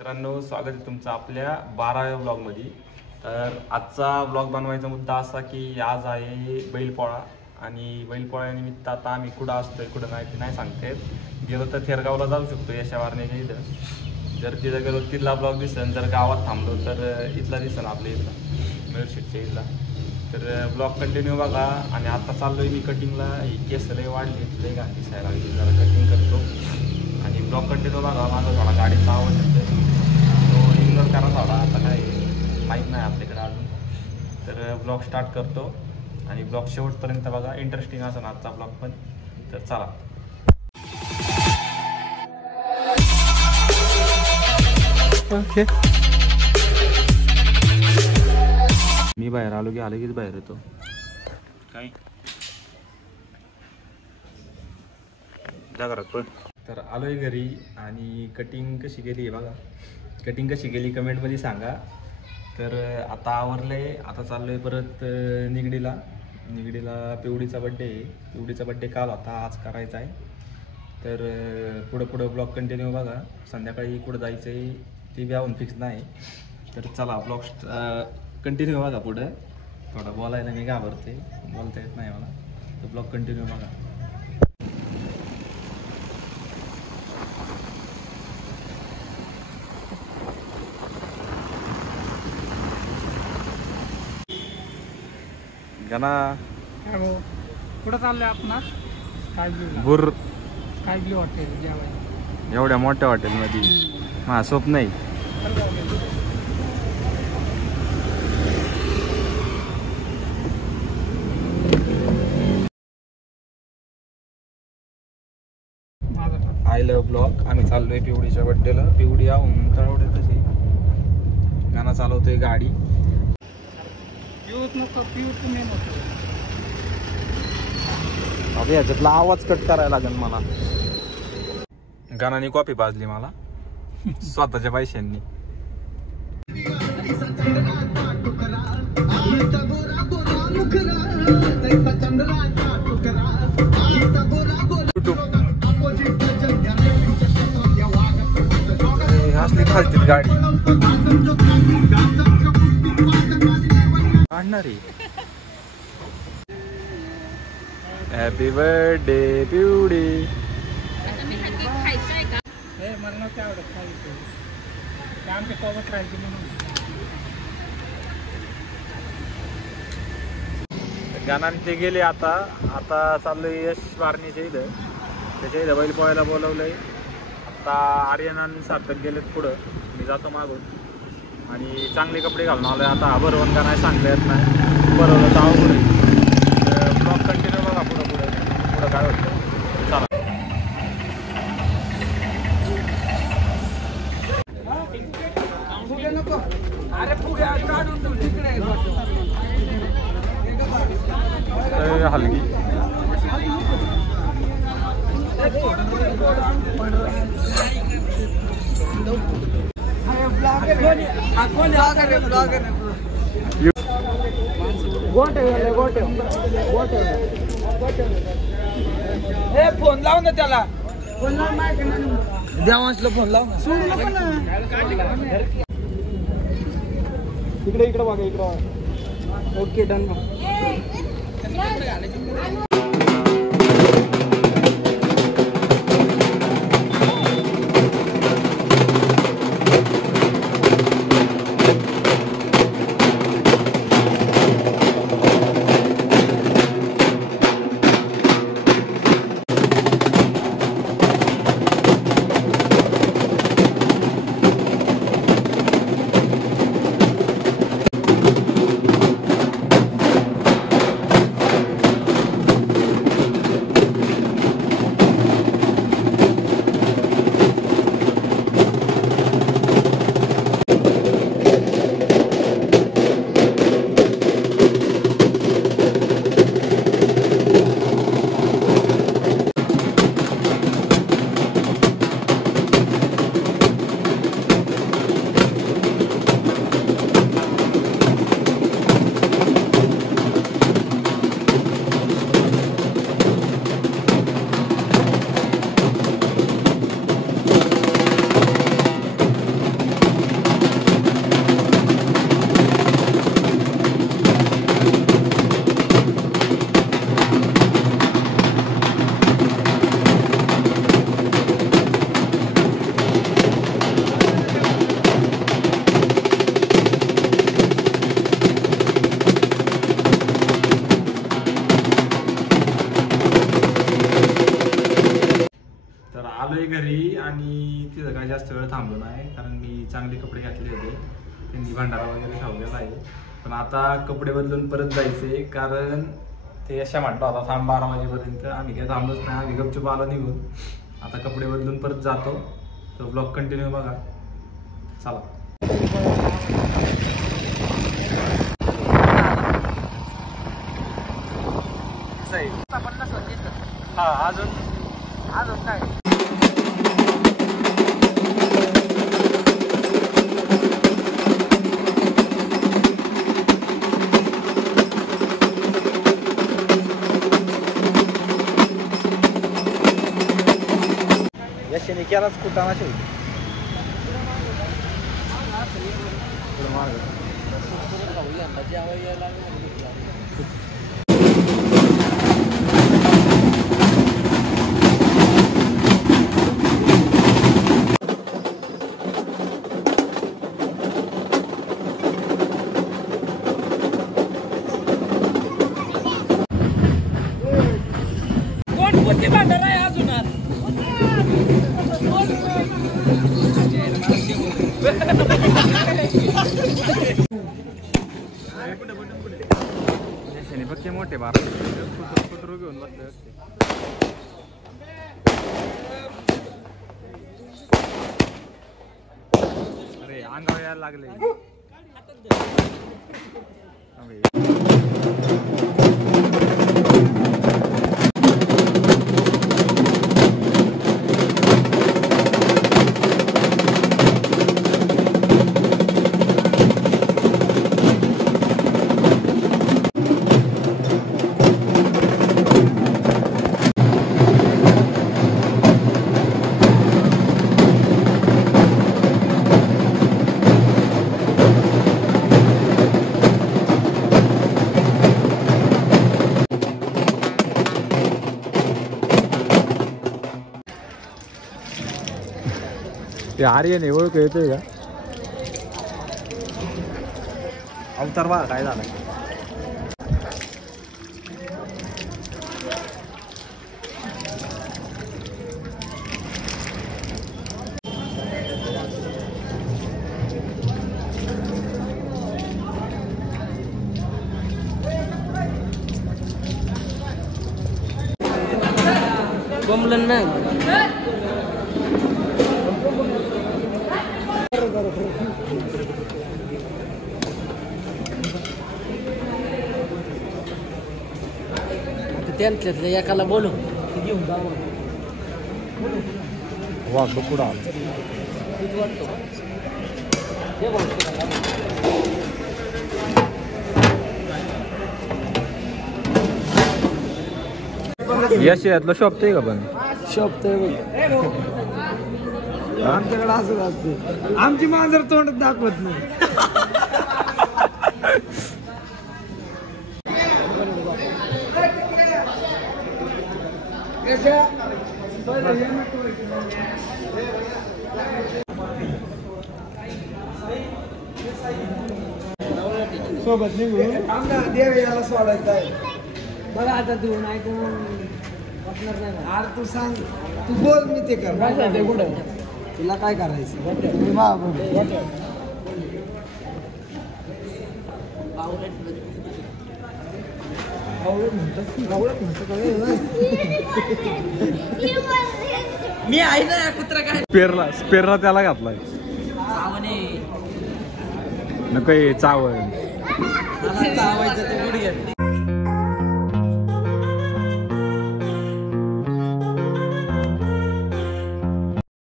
मित्रांनो, स्वागत आहे तुमचं आपल्या 12व्या ब्लॉगमध्ये। तर आजचा ब्लॉग बनवायचा मुद्दा असा की आज आहे बैलपोळा आणि बैलपोळ्यानिमित्त आता आम्ही कुठं असतोय कुठं नाही ते नाही सांगता येत। गेलो तर थेरगावला जाऊ शकतो यशावारणीच्या इथं। जर तिथं गेलो तिथला ब्लॉग दिसेल, जर गावात थांबलो तर इथला दिसेल आपल्या इथला मिरशीटच्या इथला। तर ब्लॉग कंटिन्यू बघा। आणि आता चाललोय मी कटिंगला, ही केस लय वाढली, लय घाण दिसायला लागली, जरा कटिंग करतो आणि ब्लॉग कंटिन्यू बघा। माझा थोडा गाडीचा आवाज येतोय तो इग्नोर करा थोडा, आता काय माहीत नाही आपल्याकडे अजून। तर ब्लॉग स्टार्ट करतो आणि ब्लॉग शेवटपर्यंत बघा, इंटरेस्टिंग असेल आजचा ब्लॉग पण। तर चला, ओके। मी बाहेर आलो की लगेच बाहेर येतो काय जागा पण। तर आलोय घरी आणि कटिंग कशी केली आहे बघा, कटिंग कशी केली कमेंटमध्ये सांगा। तर आता आवरलंय, आता चाललोय परत निगडीला पिवडीचा बड्डे आहे। पिवडीचा बड्डे काल होता, आज करायचा आहे। तर पुढं ब्लॉग कंटिन्यू बघा। संध्याकाळी कुठं जायचं आहे ते बी अजून फिक्स नाही। तर चला ब्लॉग कंटिन्यू बघा। पुढं थोडं बोलायला मी घाबरते, बोलता येत नाही मला, तर ब्लॉग कंटिन्यू बघा। गाना कुठं चाललंय आपण? बुर स्काय ब्लू हॉटेल जेवायला, एवढ्या मोठ्या हॉटेलमध्ये हा स्वप्न नाही। I love blog. आम्ही चाललोय पिवडीच्या बड्डेला। पिवडी आहून तळवड्यात तशी गाणं चालवतोय गाडी। पिऊच नको, पिऊच मेन होतं। अबे याच्यातला आवाज कट करायला लागेल मला। गाण्याने कॉपी पाजली मला स्वतःच्या पैशांनी। असली खालती गाडी काढणारी। Happy birthday Pivdi. हे मला नव्हतं आवडत खायचं, ते आमच्या सोबत राहायचे म्हणून। गाणाने ते गेले, आता चाललोय यश वारणीच्या इथं, त्याच्या इथं बैलपोळ्याला बोलवलंय। आता आर्यन आणि सार्थक गेलेत पुढं, मी जातो मागून आणि चांगले कपडे घालून आलोय। आता भरवून का नाही सांगता येत नाही, भरवलं तर अवघड आहे। तर ब्लॉग कंटिन्यू बघा पुढं काय होतं। चला, हलगी फोन लाव ना त्याला, देवांशला फोन लाव ना। इकडे बघा, इकडं। Okay, done. जास्त वेळ थांबलो नाही, कारण मी चांगले कपडे घातले होते. त्यांनी भंडारा वगैरे ठेवलेला आहे. पण आता कपडे बदलून परत जायचे, कारण ते अशा म्हटलं होता थांब 12 वाजेपर्यंत. आम्ही काही थांबलोच नाही, आम्ही गपचूप आलो निघून. आता कपडे बदलून परत जातो. तर ब्लॉग कंटिन्यू बघा. चला. हा अजून काय यशाने केलाच कुटाणा शेवटी. कोणती भांडार आहे अजून पक्के मोठे बारा कुत्र घेऊन बसले असते. अरे अंगावर यायला लागले. ते आर्यन आहे, ओळख येतोय का? अवतार बघा काय झालं. बोंबलन नाही त्यांच्यातलं एकाला बोलू घेऊन जा. वाघ पुढं आलं. यश यातलं शॉपतंय का पण? शोभतोय आमच्याकडे असंच असते. आमची मांजर तोंड दाखवत नाही. सोबत निघून देव याला सोडायचं आहे बघा. आता तू नाही तू अरे तू सांग, तू बोल, मी ते कर. कुठं तुला काय करायचं? मी आहे ना कुत्रा काय स्पेरला त्याला घातलाय. नको चावण चावायचं ते गुड